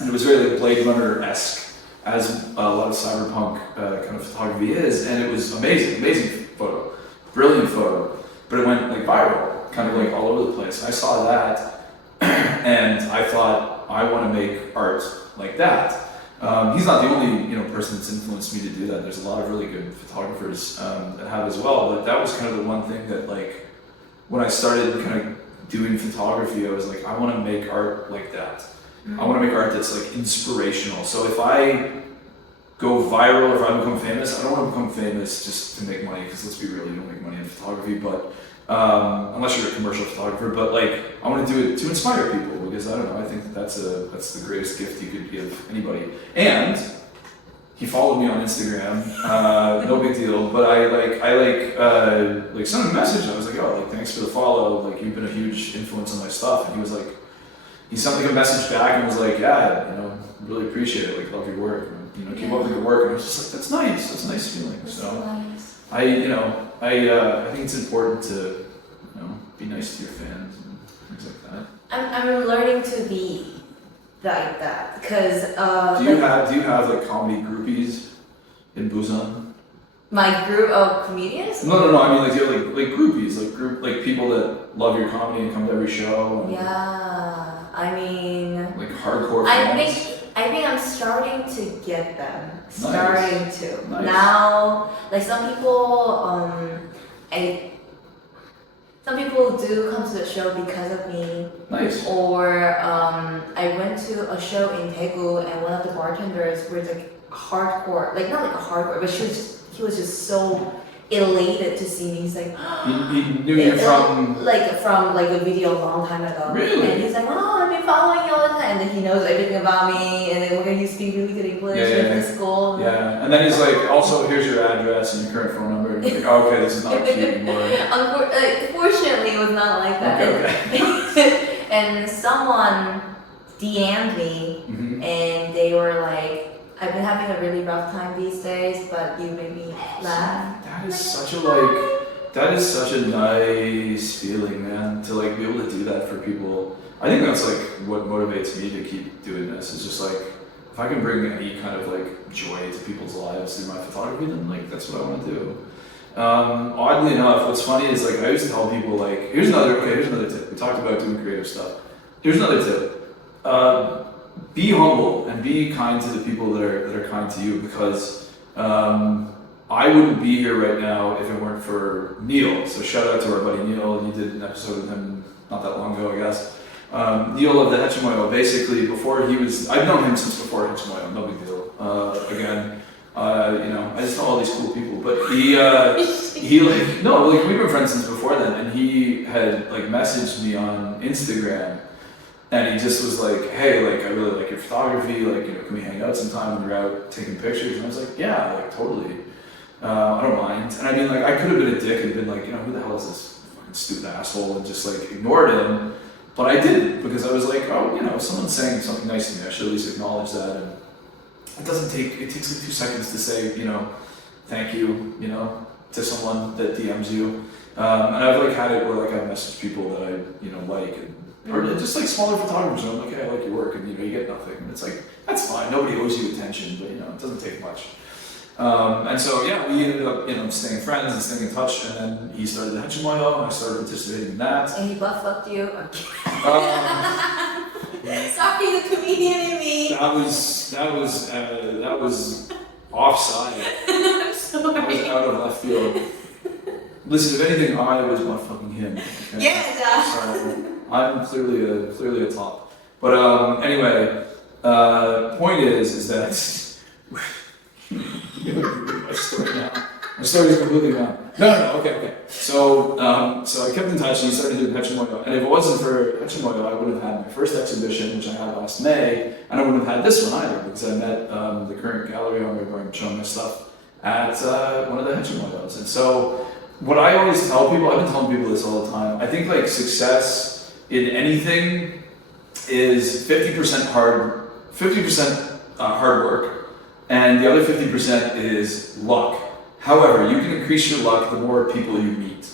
and it was very like Blade Runner-esque, as a lot of cyberpunk kind of photography is, and it was amazing photo, brilliant photo. But it went like viral, kind of like all over the place. I saw that, and I thought I want to make art like that. He's not the only person that's influenced me to do that. There's a lot of really good photographers that have as well. But that was kind of the one thing that like when I started kind of doing photography, I was like, I want to make art like that. Mm-hmm. I want to make art that's like inspirational. So if I go viral, if I become famous, I don't want to become famous just to make money, because let's be real, you don't make money in photography. But unless you're a commercial photographer, but like I want to do it to inspire people, because I don't know, I think that's the greatest gift you could give anybody. And he followed me on Instagram, no big deal, but I sent him a message, and I was like, oh, like thanks for the follow, like you've been a huge influence on my stuff. And he was like, he sent like a message back and was like, yeah, really appreciate it, like love your work, keep up the good work. And I was just like, that's a nice feeling. That's so nice. I think it's important to, be nice to your fans and things like that. I'm learning to be like that, because Do you have like comedy groupies in Busan? my group of comedians. No. I mean like do you have like groupies, like people that love your comedy and come to every show. And, Yeah, I mean, like hardcore I fans. think I'm starting to get them. Nice. Starting to. Nice. Now, like some people, some people do come to the show because of me. Nice. Or I went to a show in Daegu, and one of the bartenders was like hardcore, like not like a hardcore, but he was just so elated to see me. He's like, He knew you from from a video a long time ago. Really? And he's like, oh, I've been following you all the time. And then he knows everything about me, and then we're gonna speak really good English in school. Yeah, and then he's like, also here's your address and your current phone number. And you're like, oh, okay, this is not cute anymore. Fortunately, it was not like that. Okay. And someone DM'd me, Mm-hmm. and they were like, I've been having a really rough time these days, but you made me laugh. That is such a nice feeling, man, to like be able to do that for people. I think that's like what motivates me to keep doing this. It's just like, if I can bring any kind of like joy to people's lives through my photography, then like that's what I want to do. Oddly enough, what's funny is like I used to tell people like, here's another tip. We talked about doing creative stuff. Here's another tip. Be humble and be kind to the people that are kind to you, because I wouldn't be here right now if it weren't for Neil. So shout out to our buddy Neil. You did an episode with him not that long ago, I guess. Neil of the Hechimoyo. Basically, I've known him since before Hechimoyo. No big deal. Again, I just know all these cool people. But he like, no, like we've been friends since before then, and he had like messaged me on Instagram, and he just was like, hey, like I really like your photography, like, can we hang out sometime when you're out taking pictures? And I was like, yeah, like totally. I don't mind. And I mean, like, I could have been a dick and been like, who the hell is this fucking stupid asshole, and just like ignored him. But I didn't, because I was like, oh, if someone's saying something nice to me, I should at least acknowledge that. And it takes like 2 seconds to say, thank you, to someone that DMs you. And I've like had it where like I message people that I, like, or just like smaller photographers, and I'm like, hey, I like your work, and you get nothing. And it's like, that's fine, nobody owes you attention, but it doesn't take much. And so yeah, we ended up staying friends and staying in touch, and then he started the Hechimoyo, and I started participating in that. And he butt fucked you? Sorry, the comedian in me. That was offside. I'm sorry. That was out of left field. Listen, if anything, I was butt fucking him. Okay? Yeah, So I'm clearly a top. But anyway, point is that my story now. My story is completely gone. No, okay. So I kept in touch, and he started doing Hechimoyo. And if it wasn't for Hechimoyo, I would have had my first exhibition, which I had last May, and I wouldn't have had this one either, because I met the current gallery owner where I'm showing my stuff at one of the Hechimoyos. And so what I always tell people, I've been telling people this all the time, I think like success in anything is 50% hard work, and the other 50% is luck. However, you can increase your luck the more people you meet.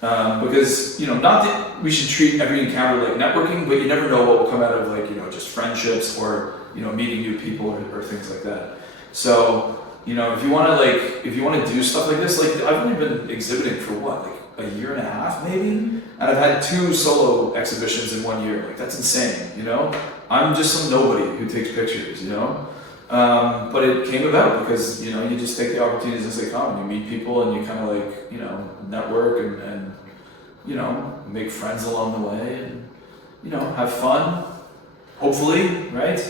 Because, not that we should treat every encounter like networking, but you never know what will come out of like, just friendships or, meeting new people or things like that. So, if you want to do stuff like this, like I've only been exhibiting for what, like a year and a half maybe? And I've had 2 solo exhibitions in 1 year. Like that's insane, I'm just some nobody who takes pictures, but it came about because, you just take the opportunities as they come. You meet people and you kind of like, network and make friends along the way and, have fun, hopefully, right?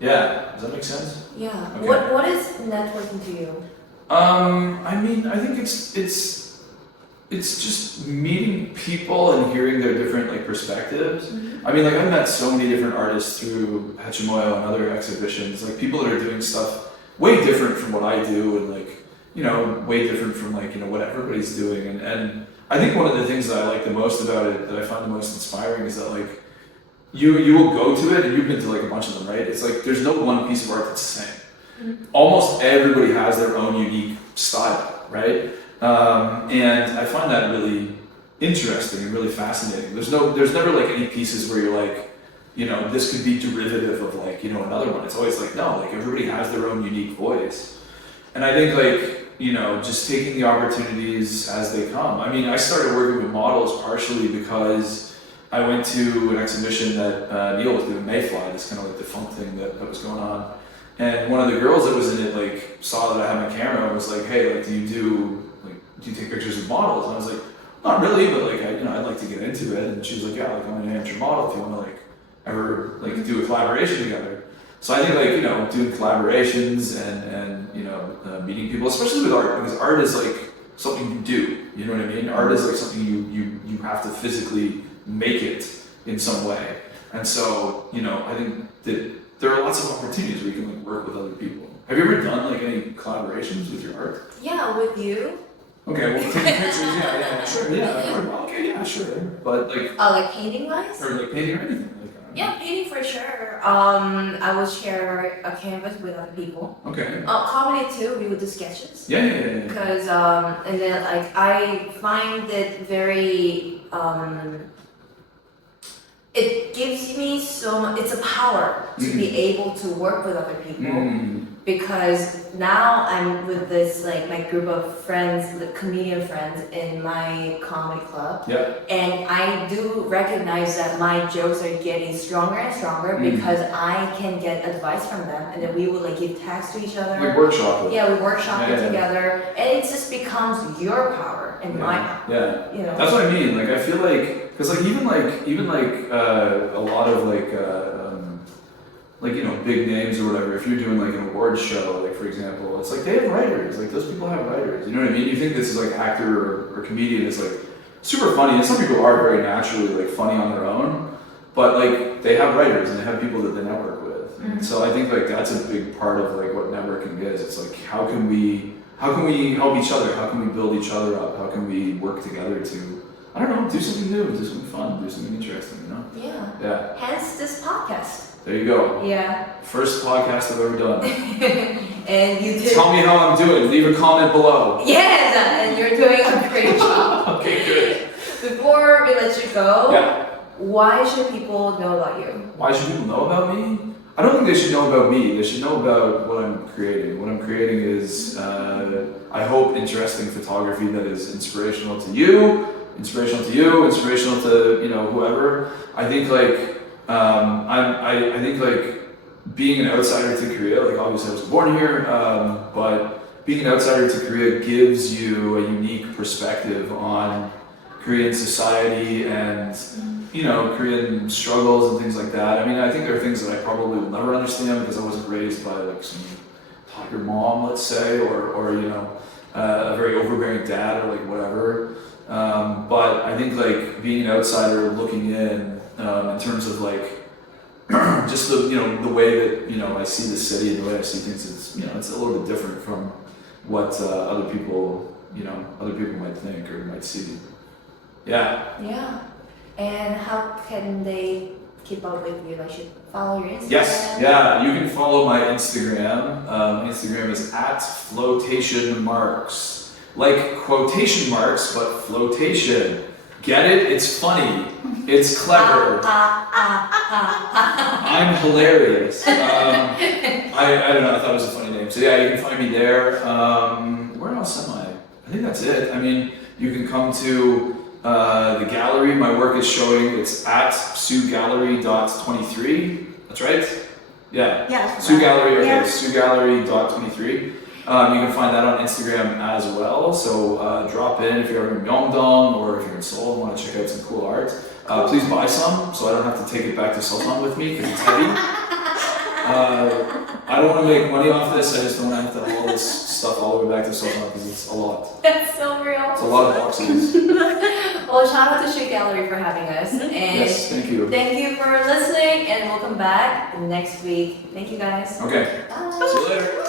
Yeah, does that make sense? Yeah. Okay. What is networking to you? I mean, I think it's just meeting people and hearing their different like perspectives. Mm-hmm. I mean, like I've met so many different artists through Hechimoyo and other exhibitions, like people that are doing stuff way different from what I do, and like, way different from like, what everybody's doing. And I think one of the things that I like the most about it, that I find the most inspiring, is that like, you will go to it, and you've been to like a bunch of them, right? It's like, there's no one piece of art that's the same. Mm-hmm. Almost everybody has their own unique style, right? And I find that really interesting and really fascinating. There's never like any pieces where you're like, this could be derivative of like, another one. It's always like, no, like everybody has their own unique voice. And I think like, just taking the opportunities as they come. I mean, I started working with models partially because I went to an exhibition that Neil was doing, Mayfly, this kind of like defunct thing that was going on. And one of the girls that was in it like saw that I had my camera and was like, hey, like, do you take pictures of models? And I was like, not really, but like, I'd like to get into it. And she was like, yeah, like I'm an amateur model if you want to like ever like do a collaboration together. So I think like, doing collaborations and meeting people, especially with art, because art is like something you do, you know what I mean? Art is like something you have to physically make it in some way. And so, I think that there are lots of opportunities where you can like work with other people. Have you ever done like any collaborations with your art? Yeah, with you. Okay, well, taking pictures, yeah, sure, yeah, okay, yeah, sure, but like. Like painting wise? Or like painting or anything. Yeah, painting for sure. I would share a canvas with other people. Okay. Comedy too. We would do sketches. Yeah. Because and then like I find it very it gives me so much. It's a power to be able to work with other people. Because now I'm with this like my group of friends, the comedian friends in my comedy club. Yeah. And I do recognize that my jokes are getting stronger and stronger because I can get advice from them, and then we will like give tags to each other. Like workshop it. Yeah, we workshop it together, and it just becomes your power and my power. Yeah. That's what I mean. Like I feel like, because like even like a lot of like like, you know, big names or whatever, if you're doing like an awards show, like for example, it's like they have writers, like those people have writers, you know what I mean? You think this is like actor or comedian is like super funny, and some people are very naturally like funny on their own, but like they have writers and they have people that they network with. And so I think like that's a big part of like what networking is. It's like how can we help each other? How can we build each other up? How can we work together to, I don't know, do something new, do something fun, do something interesting, you know? Yeah. Yeah. Hence this podcast. There you go. Yeah. First podcast I've ever done. And you did. Tell me how I'm doing. Leave a comment below. Yes, and you're doing a great job. Okay, good. Before we let you go, Yeah. why should people know about you? Why should people know about me? I don't think they should know about me. They should know about what I'm creating. What I'm creating is, I hope, interesting photography that is inspirational to you, inspirational to, you know, whoever. I think like, I think like being an outsider to Korea, like obviously I was born here, but being an outsider to Korea gives you a unique perspective on Korean society and, you know, Korean struggles and things like that. I mean, I think there are things that I probably will never understand because I wasn't raised by like some tiger mom, let's say, or you know, a very overbearing dad or like whatever. But I think like being an outsider looking in terms of like just the, you know, the way that, you know, I see the city and the way I see things, it's, you know, it's a little bit different from what other people, you know, other people might think or might see. Yeah. Yeah. And how can they keep up with you? Like, should follow your Instagram? Yes, yeah, you can follow my Instagram. My Instagram is @flotationmarks. Like quotation marks, but flotation. Get it? It's funny. It's clever. I'm hilarious. I don't know, I thought it was a funny name. So yeah, you can find me there. Where else am I? I think that's it. I mean, you can come to the gallery. My work is showing. It's at suegallery.23. That's right? Yeah. Yeah. Sue Gallery, okay, Yeah. suegallery.23. You can find that on Instagram as well. So drop in if you're ever in Myeongdong or if you're in Seoul and want to check out some cool art. Please buy some so I don't have to take it back to Sultan with me because it's heavy. I don't want to make money off this. I just don't want to have to haul this stuff all the way back to Sultan because it's a lot. That's so real. It's a lot of boxes. Well, shout out to Chewy Gallery for having us. And Yes, thank you. thank you for listening, and we'll come back next week. Thank you guys. Okay. Bye. See you later.